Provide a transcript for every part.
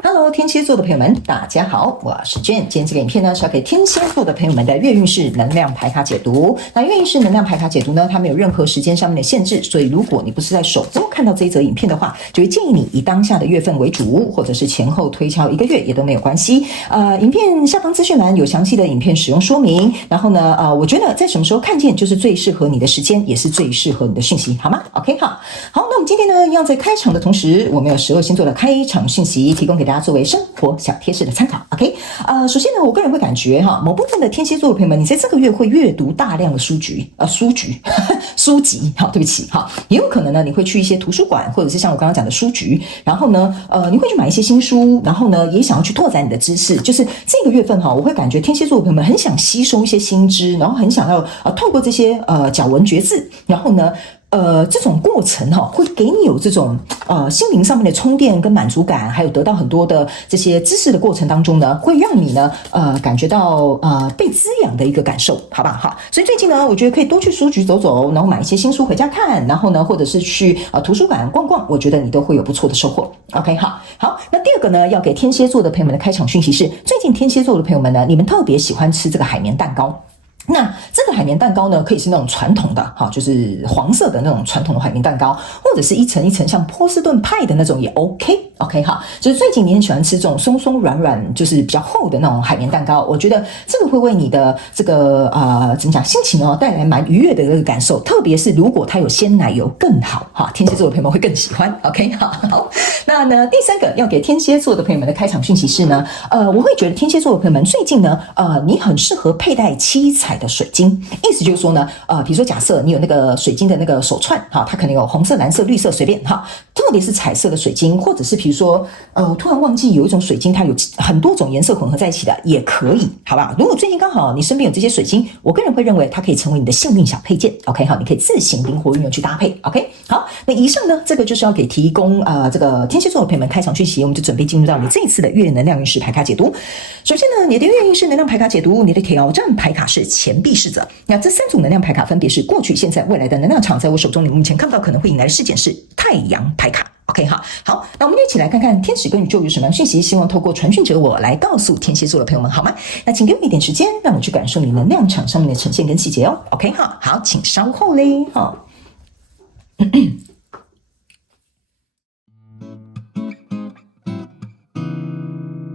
Hello，天蝎座的朋友们，大家好，我是 Jane。今天这个影片呢是要给天蝎座的朋友们的月运势能量牌卡解读。那月运势能量牌卡解读呢，它没有任何时间上面的限制，所以如果你不是在首周看到这一则影片的话，就会建议你以当下的月份为主，或者是前后推敲1个月也都没有关系。影片下方资讯栏有详细的影片使用说明。然后呢，我觉得在什么时候看见就是最适合你的时间，也是最适合你的讯息，好吗 ？OK， 好，那我们今天呢，一样在开场的同时，我们有12星座的开场讯息提供给大家作为生活小贴士的参考 ，OK？ 首先呢，我个人会感觉某部分的天蝎座的朋友们，你在这个月会阅读大量的书籍，对不起，也有可能呢，你会去一些图书馆，或者是像我刚刚讲的书局，然后呢，你会去买一些新书，然后呢，也想要去拓展你的知识，就是这个月份我会感觉天蝎座的朋友们很想吸收一些新知，然后很想要透过这些咬文嚼字，然后呢。这种过程会给你有这种心灵上面的充电跟满足感，还有得到很多的这些知识的过程当中呢，会让你呢感觉到被滋养的一个感受，好不好？所以最近呢，我觉得可以多去书局走走，然后买一些新书回家看，然后呢，或者是去图书馆逛逛，我觉得你都会有不错的收获。OK， 好，那第二个呢，要给天蝎座的朋友们的开场讯息是，最近天蝎座的朋友们呢，你们特别喜欢吃这个海绵蛋糕。那这个海绵蛋糕呢，可以是那种传统的就是黄色的那种传统的海绵蛋糕，或者是一层一层像波士顿派的那种也 OK 就是最近你很喜欢吃这种松松软软，就是比较厚的那种海绵蛋糕，我觉得这个会为你的这个怎么讲心情带来蛮愉悦的这个感受，特别是如果它有鲜奶油更好天蝎座的朋友们会更喜欢 OK 好，那呢第三个要给天蝎座的朋友们的开场讯息是呢，我会觉得天蝎座的朋友们最近呢你很适合佩戴七彩的水晶，意思就是说呢，比如说假设你有那个水晶的那个手串，它可能有红色、蓝色、绿色，随便特别是彩色的水晶，或者是比如说，我突然忘记有一种水晶，它有很多种颜色混合在一起的，也可以，好不好？如果最近刚好你身边有这些水晶，我个人会认为它可以成为你的幸运小配件 ，OK 好，你可以自行灵活运用去搭配 ，OK 好，那以上呢，这个就是要给提供这个天蝎座的朋友们开场讯息，我们就准备进入到你这一次的月能量运势牌卡解读。首先呢，你的月运势能量牌卡解读，你的挑战牌卡是钱币侍者。那这3组能量牌卡分别是过去、现在、未来的能量场，在我手中你目前看不到可能会引来的事件是太阳牌卡。OK 好，那我们一起来看看天使跟宇宙有什么样的讯息，希望透过传讯者我来告诉天蝎座的朋友们好吗？那请给我一点时间，让我去感受你能量场上面的呈现跟细节哦。OK 好，请稍后嘞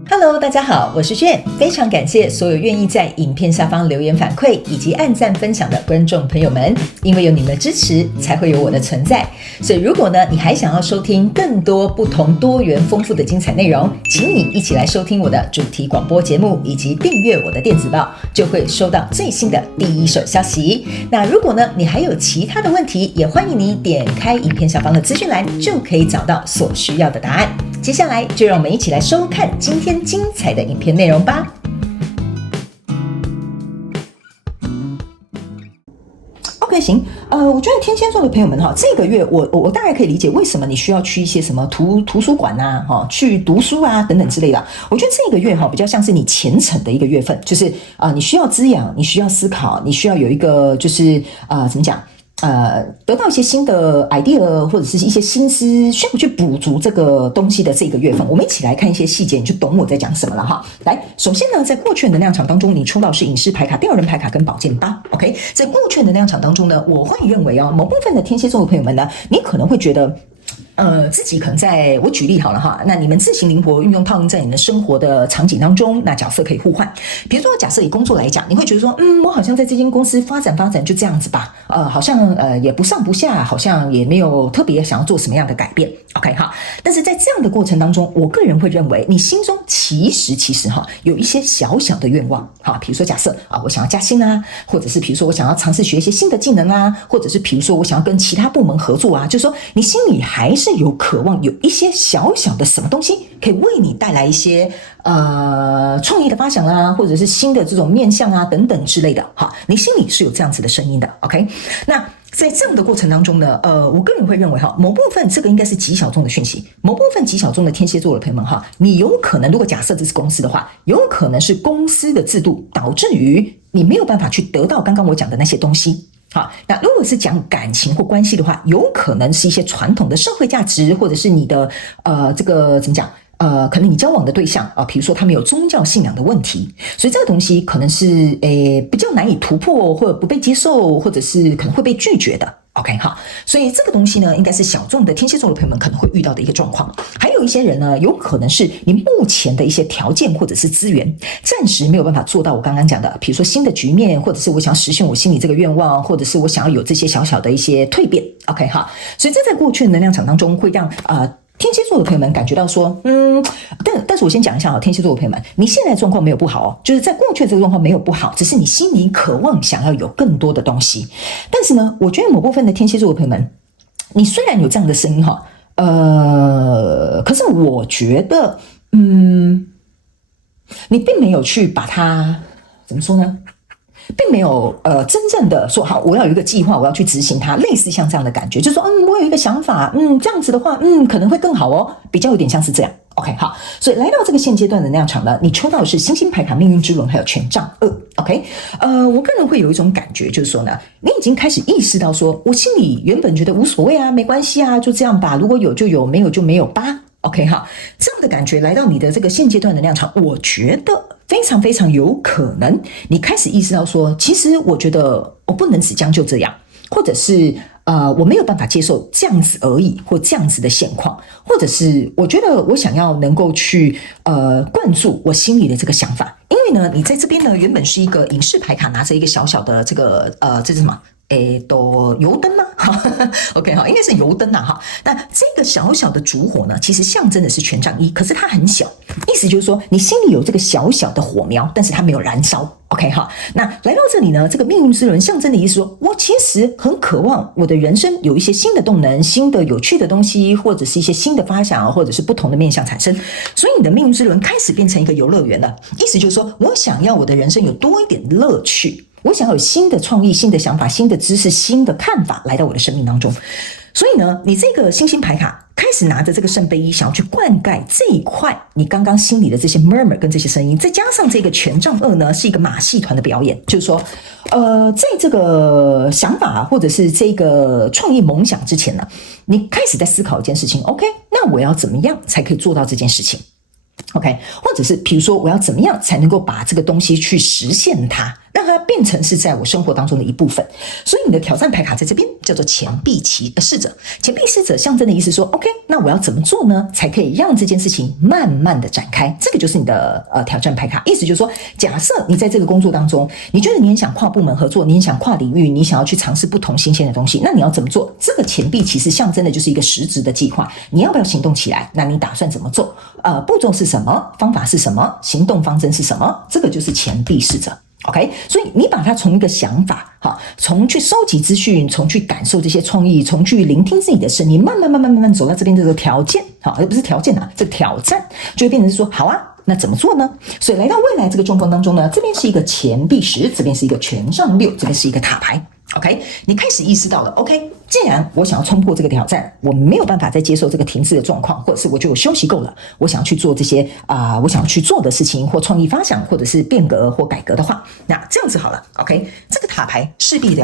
Hello， 大家好，我是Jane，非常感谢所有愿意在影片下方留言反馈以及按赞分享的观众朋友们，因为有你们的支持，才会有我的存在。所以如果呢，你还想要收听更多不同多元丰富的精彩内容，请你一起来收听我的主题广播节目，以及订阅我的电子报，就会收到最新的第一手消息。那如果呢，你还有其他的问题，也欢迎你点开影片下方的资讯栏，就可以找到所需要的答案。接下来就让我们一起来收看今天精彩的影片内容吧。OK， 行，我觉得天蝎座的朋友们这个月我大概可以理解为什么你需要去一些什么图书馆去读书啊等等之类的。我觉得这个月比较像是你虔诚的一个月份，就是你需要滋养，你需要思考，你需要有一个就是怎么讲？得到一些新的 idea 或者是一些心思，需要去补足这个东西的这个月份，我们一起来看一些细节，你就懂我在讲什么了来，首先呢，在过去的能量场当中，你抽到是隐士牌卡、吊人牌卡跟宝剑八。OK， 在过去的能量场当中呢，我会认为某部分的天蝎座的朋友们呢，你可能会觉得。自己可能我举例好了那你们自行灵活运用套用在你们生活的场景当中，那角色可以互换。比如说，假设以工作来讲，你会觉得说，我好像在这间公司发展就这样子吧，好像也不上不下，好像也没有特别想要做什么样的改变。OK 但是在这样的过程当中，我个人会认为，你心中其实有一些小小的愿望比如说假设我想要加薪啊，或者是比如说我想要尝试学一些新的技能啊，或者是比如说我想要跟其他部门合作啊，就是说你心里还是有渴望有一些小小的什么东西可以为你带来一些创意的发想啦，或者是新的这种面向啊等等之类的你心里是有这样子的声音的 OK。 那在这样的过程当中呢，我个人会认为某部分这个应该是极小众的讯息，某部分极小众的天蝎座的朋友们你有可能如果假设这是公司的话，有可能是公司的制度导致于你没有办法去得到刚刚我讲的那些东西。那如果是讲感情或关系的话，有可能是一些传统的社会价值，或者是你的这个怎么讲可能你交往的对象比如说他们有宗教信仰的问题，所以这个东西可能是比较难以突破，或者不被接受，或者是可能会被拒绝的。OK 好，所以这个东西呢，应该是小众的天蝎座的朋友们可能会遇到的一个状况。还有一些人呢，有可能是你目前的一些条件或者是资源，暂时没有办法做到我刚刚讲的，比如说新的局面，或者是我想要实现我心里这个愿望，或者是我想要有这些小小的一些蜕变。OK 好，所以这在过去的能量场当中会让天蝎座的朋友们感觉到说，但是我先讲一下天蝎座的朋友们，你现在的状况没有不好就是在过去的这个状况没有不好，只是你心里渴望想要有更多的东西。但是呢，我觉得某部分的天蝎座的朋友们，你虽然有这样的声音可是我觉得，你并没有去把它怎么说呢？并没有真正的说好，我要有一个计划，我要去执行它，类似像这样的感觉，就是说我有一个想法，这样子的话可能会更好哦，比较有点像是这样。OK 好，所以来到这个现阶段的能量场呢，你抽到的是星星牌卡、命运之轮还有权杖2。OK 我个人会有一种感觉，就是说呢，你已经开始意识到说，我心里原本觉得无所谓啊，没关系啊，就这样吧，如果有就有，没有就没有吧。OK 哈，这样的感觉来到你的这个现阶段的能量场，我觉得非常非常有可能，你开始意识到说，其实我觉得我不能只将就这样，或者是我没有办法接受这样子而已，或这样子的现况，或者是我觉得我想要能够去灌注我心里的这个想法，因为呢，你在这边呢原本是一个隐士牌卡，拿着一个小小的这个这是什么？都油灯吗？OK 好，应该是油灯哈。那这个小小的烛火呢，其实象征的是权杖1，可是它很小，意思就是说你心里有这个小小的火苗，但是它没有燃烧。OK 哈，那来到这里呢，这个命运之轮象征的意思说，我其实很渴望我的人生有一些新的动能、新的有趣的东西，或者是一些新的发想，或者是不同的面向产生。所以你的命运之轮开始变成一个游乐园了，意思就是说我想要我的人生有多一点乐趣。我想要有新的创意、新的想法、新的知识、新的看法来到我的生命当中。所以呢，你这个星星牌卡开始拿着这个圣杯1，想要去灌溉这一块你刚刚心里的这些 murmur 跟这些声音，再加上这个权杖2呢，是一个马戏团的表演，就是说，在这个想法或者是这个创意梦想之前呢，你开始在思考一件事情 ，OK， 那我要怎么样才可以做到这件事情？ OK， 或者是比如说我要怎么样才能够把这个东西去实现它，让它变成是在我生活当中的一部分。所以你的挑战牌卡在这边叫做钱币侍者，钱币侍者象征的意思说 OK， 那我要怎么做呢才可以让这件事情慢慢的展开，这个就是你的挑战牌卡。意思就是说，假设你在这个工作当中，你觉得你很想跨部门合作，你很想跨领域，你想要去尝试不同新鲜的东西，那你要怎么做？这个钱币其实象征的就是一个实质的计划，你要不要行动起来？那你打算怎么做？步骤是什么？方法是什么？行动方针是什么？这个就是钱币侍者。OK， 所以你把它从一个想法，从去收集资讯，从去感受这些创意，从去聆听自己的声音，慢慢走到这边这个条件，而不是条件这个挑战就会变成是说，好啊，那怎么做呢？所以来到未来这个状况当中呢，这边是一个钱币10，这边是一个权杖6，这边是一个塔牌。OK， 你开始意识到了 OK， 既然我想要冲破这个挑战，我没有办法再接受这个停滞的状况，或者是我觉得我休息够了，我想要去做这些我想要去做的事情，或创意发想，或者是变革或改革的话，那这样子好了 OK， 这个塔牌势必得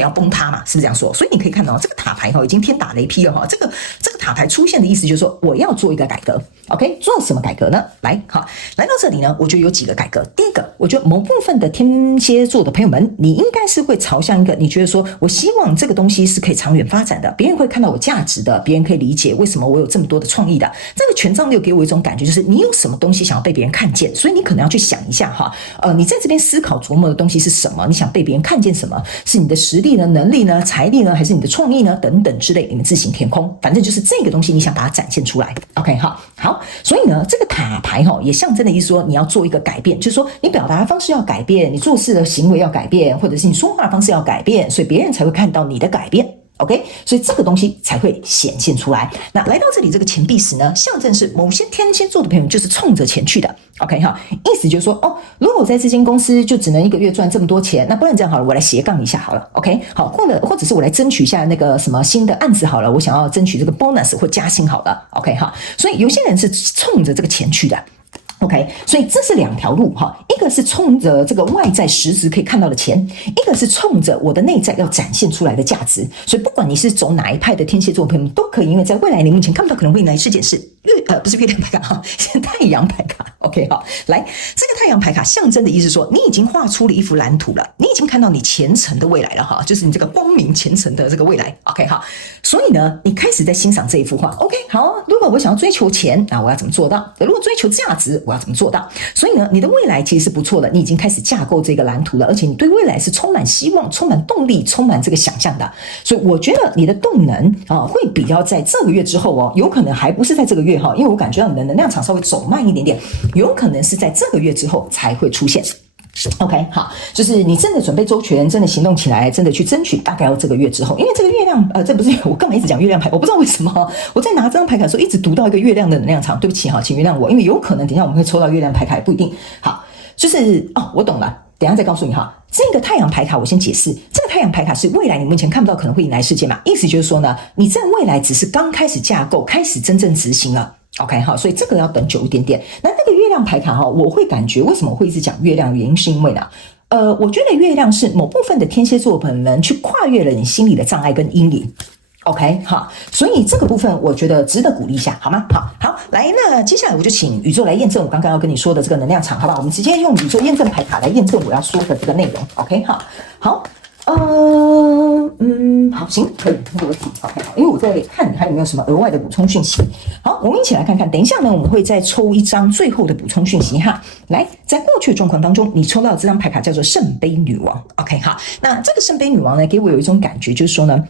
要崩塌嘛，是不是这样说？所以你可以看到这个塔牌已经天打雷劈了这个塔牌出现的意思就是说，我要做一个改革。OK， 做什么改革呢？来到这里呢，我觉得有几个改革。第一个，我觉得某部分的天蝎座的朋友们，你应该是会朝向一个，你觉得说我希望这个东西是可以长远发展的，别人会看到我价值的，别人可以理解为什么我有这么多的创意的。这个权杖6给我一种感觉，就是你有什么东西想要被别人看见，所以你可能要去想一下你在这边思考琢磨的东西是什么？你想被别人看见什么？是你的实力呢、能力呢、财力呢，还是你的创意呢？等等之类，你们自行填空。反正就是这个东西，你想把它展现出来。OK， 好，所以呢，这个塔牌也象征的意思说，你要做一个改变，就是说你表达的方式要改变，你做事的行为要改变，或者是你说话的方式要改变，所以别人才会看到你的改变。OK， 所以这个东西才会显现出来。那来到这里，这个钱币10呢，象征是某些天蝎座的朋友就是冲着钱去的。OK 意思就是说，如果我在这间公司就只能一个月赚这么多钱，那不然这样好了，我来斜杠一下好了。OK， 好，或者是我来争取一下那个什么新的案子好了，我想要争取这个 bonus 或加薪好了。OK 所以有些人是冲着这个钱去的。OK， 所以这是两条路哈，一个是冲着这个外在实质可以看到的钱，一个是冲着我的内在要展现出来的价值。所以不管你是走哪一派的天蝎座朋友们都可以，因为在未来你目前看不到可能会迎来事件是不是月亮牌卡哈，是太阳牌卡。OK 好，来这个太阳牌卡象征的意思说，你已经画出了一幅蓝图了，你已经看到你前程的未来了哈，就是你这个光明前程的这个未来。OK 好，所以呢，你开始在欣赏这一幅画。OK 好，如果我想要追求钱，那我要怎么做到？如果追求价值，我要怎么做到？所以呢，你的未来其实是不错的，你已经开始架构这个蓝图了，而且你对未来是充满希望、充满动力、充满这个想象的。所以我觉得你的动能会比较在这个月之后哦，有可能还不是在这个月哈，因为我感觉到你的能量场稍微走慢一点点，有可能是在这个月之后才会出现。OK 好，就是你真的准备周全，真的行动起来，真的去争取，大概要这个月之后。因为这个月亮这不是我干嘛一直讲月亮牌，我不知道为什么我在拿这张牌卡的时候一直读到一个月亮的能量场，对不起哈，请原谅我，因为有可能等一下我们会抽到月亮牌卡，也不一定。好，就是我懂了，等一下再告诉你哈。这个太阳牌卡我先解释，这个太阳牌卡是未来你目前看不到可能会迎来事件嘛，意思就是说呢，你在未来只是刚开始架构，开始真正执行了。OK 好，所以这个要等久一点点。那个月亮牌卡哈，我会感觉为什么我会一直讲月亮，原因是因为呢，我觉得月亮是某部分的天蝎座朋友们去跨越了你心里的障碍跟阴影。OK 好，所以这个部分我觉得值得鼓励一下，好吗？好，来，那接下来我就请宇宙来验证我刚刚要跟你说的这个能量场，好吧？我们直接用宇宙验证牌卡来验证我要说的这个内容。OK 好，好，行，可以，没问题。OK 好，因为我在看还有没有什么额外的补充讯息。好，我们一起来看看。等一下呢，我们会再抽一张最后的补充讯息哈。来，在过去的状况当中，你抽到这张牌卡叫做圣杯女王。OK 好，那这个圣杯女王呢，给我有一种感觉，就是说呢，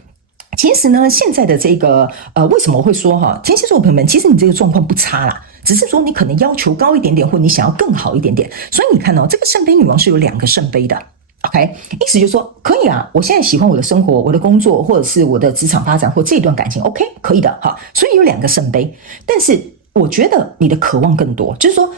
其实呢，现在的这个为什么我会说哈，天蝎座的朋友们，其实你这个状况不差啦，只是说你可能要求高一点点，或者你想要更好一点点。所以你看这个圣杯女王是有2个圣杯的。OK， 意思就是说，可以啊，我现在喜欢我的生活、我的工作，或者是我的职场发展，或这一段感情 ，OK， 可以的哈。所以有2个圣杯，但是我觉得你的渴望更多，就是说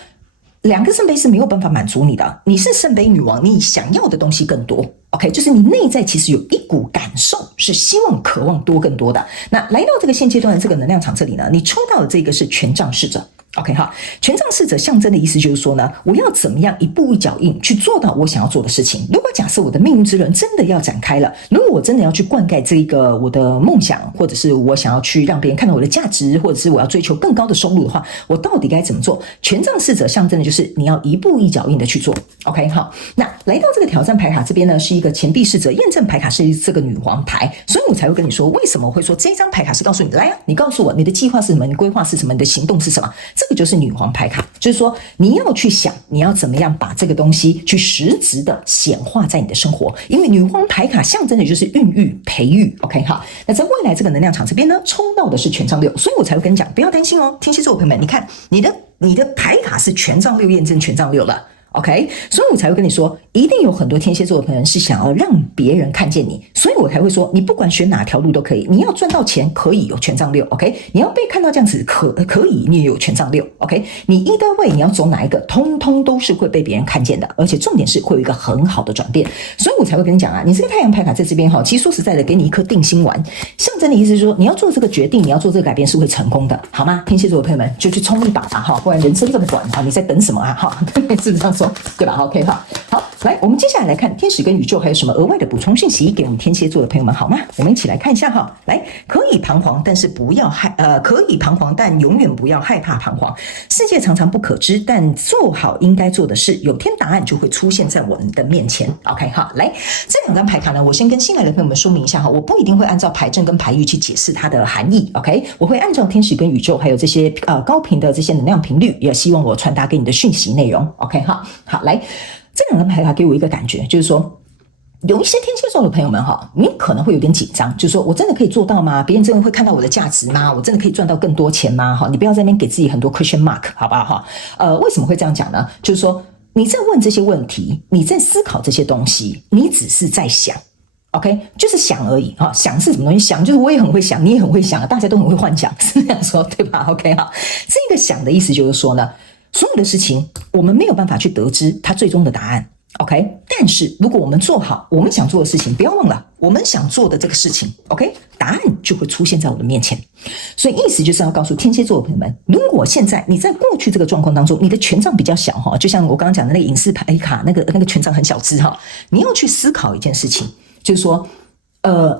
2个圣杯是没有办法满足你的。你是圣杯女王，你想要的东西更多。OK， 就是你内在其实有一股感受，是希望、渴望多更多的。那来到这个现阶段的这个能量场这里呢，你抽到的这个是权杖侍者。OK 哈，权杖侍者象征的意思就是说呢，我要怎么样一步一脚印去做到我想要做的事情。如果假设我的命运之轮真的要展开了，如果我真的要去灌溉这个我的梦想，或者是我想要去让别人看到我的价值，或者是我要追求更高的收入的话，我到底该怎么做？权杖侍者象征的就是你要一步一脚印的去做。OK 好，那来到这个挑战牌卡这边呢，是一个钱币侍者，验证牌卡是这个女王牌，所以我才会跟你说，为什么我会说这张牌卡是告诉你，来啊，你告诉我你的计划是什么，你规划是什么，你的行动是什么。这个就是女皇牌卡，就是说你要去想你要怎么样把这个东西去实质的显化在你的生活，因为女皇牌卡象征的就是孕育培育。 OK 好，那在未来这个能量场这边呢，抽到的是权杖6，所以我才会跟你讲不要担心哦，天蝎座朋友们，你看你的牌卡是权杖6，验证权杖6了。OK， 所以我才会跟你说，一定有很多天蝎座的朋友是想要让别人看见你，所以我才会说，你不管选哪条路都可以，你要赚到钱可以有权杖6 ，OK， 你要被看到这样子可以，你也有权杖6 ，OK， 你either way你要走哪一个，通通都是会被别人看见的，而且重点是会有一个很好的转变，所以我才会跟你讲啊，你这个太阳牌卡在这边其实说实在的，给你一颗定心丸，象征的意思是说，你要做这个决定，你要做这个改变是会成功的，好吗？天蝎座的朋友们就去冲一把吧，不然人生这么短，你在等什么啊？是不是这样说？对吧 ？OK 好，来，我们接下来看天使跟宇宙还有什么额外的补充讯息给我们天蝎座的朋友们，好吗？我们一起来看一下哈。来，可以彷徨，但是不要可以彷徨，但永远不要害怕彷徨。世界常常不可知，但做好应该做的事，有天答案就会出现在我们的面前。OK 好，来，这2张牌卡呢，我先跟新来的朋友们说明一下哈，我不一定会按照牌阵跟牌意去解释它的含义。OK， 我会按照天使跟宇宙还有这些高频的这些能量频率，也希望我传达给你的讯息内容。OK 好，来，这2张牌卡给我一个感觉，就是说有一些天蝎座的朋友们你可能会有点紧张，就是说我真的可以做到吗？别人真的会看到我的价值吗？我真的可以赚到更多钱吗？你不要在那边给自己很多 question mark， 好不好？为什么会这样讲呢？就是说你在问这些问题，你在思考这些东西，你只是在想。OK， 就是想而已想是什么东西？想就是我也很会想，你也很会想，大家都很会幻想，是这样说对吧 ？OK 这个想的意思就是说呢，所有的事情我们没有办法去得知它最终的答案， OK， 但是如果我们做好我们想做的事情，不要忘了我们想做的这个事情 OK， 答案就会出现在我的面前。所以意思就是要告诉天蝎座的朋友们，如果现在你在过去这个状况当中，你的权杖比较小就像我刚刚讲的那个隐士牌卡，那个权杖很小只你要去思考一件事情，就是说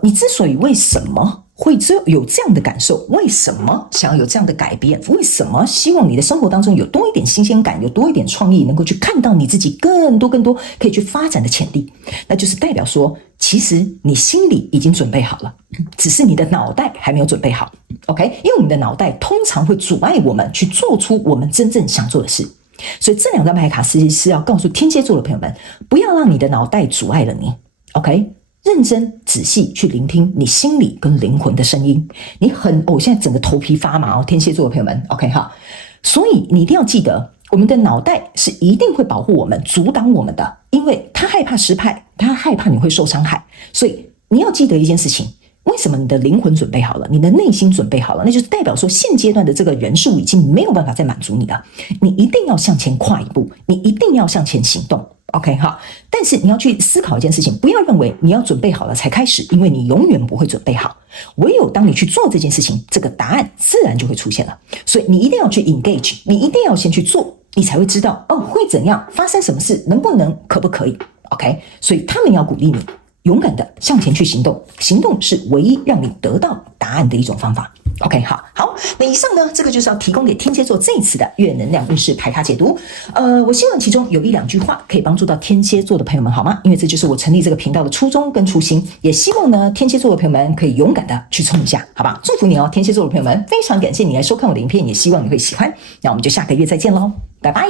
你之所以为什么会有这样的感受，为什么想要有这样的改变，为什么希望你的生活当中有多一点新鲜感，有多一点创意，能够去看到你自己更多可以去发展的潜力，那就是代表说其实你心里已经准备好了，只是你的脑袋还没有准备好 OK， 因为我们的脑袋通常会阻碍我们去做出我们真正想做的事。所以这两张牌卡是要告诉天蝎座的朋友们，不要让你的脑袋阻碍了你 OK，认真仔细去聆听你心里跟灵魂的声音。我现在整个头皮发麻天蝎座的朋友们 OK 哈，所以你一定要记得，我们的脑袋是一定会保护我们、阻挡我们的，因为他害怕失败，他害怕你会受伤害。所以你要记得一件事情，为什么你的灵魂准备好了，你的内心准备好了，那就是代表说现阶段的这个人数已经没有办法再满足你了，你一定要向前跨一步，你一定要向前行动OK 好，但是你要去思考一件事情，不要认为你要准备好了才开始，因为你永远不会准备好。唯有当你去做这件事情，这个答案自然就会出现了。所以你一定要去 engage， 你一定要先去做，你才会知道会怎样，发生什么事，能不能，可不可以 OK。所以他们要鼓励你勇敢的向前去行动，行动是唯一让你得到答案的一种方法。OK， 好，那以上呢，这个就是要提供给天蝎座这一次的月能量运势牌卡解读。我希望其中有1-2句话可以帮助到天蝎座的朋友们，好吗？因为这就是我成立这个频道的初衷跟初心，也希望呢，天蝎座的朋友们可以勇敢的去冲一下，好吧？祝福你哦，天蝎座的朋友们，非常感谢你来收看我的影片，也希望你会喜欢。那我们就下个月再见喽，拜拜。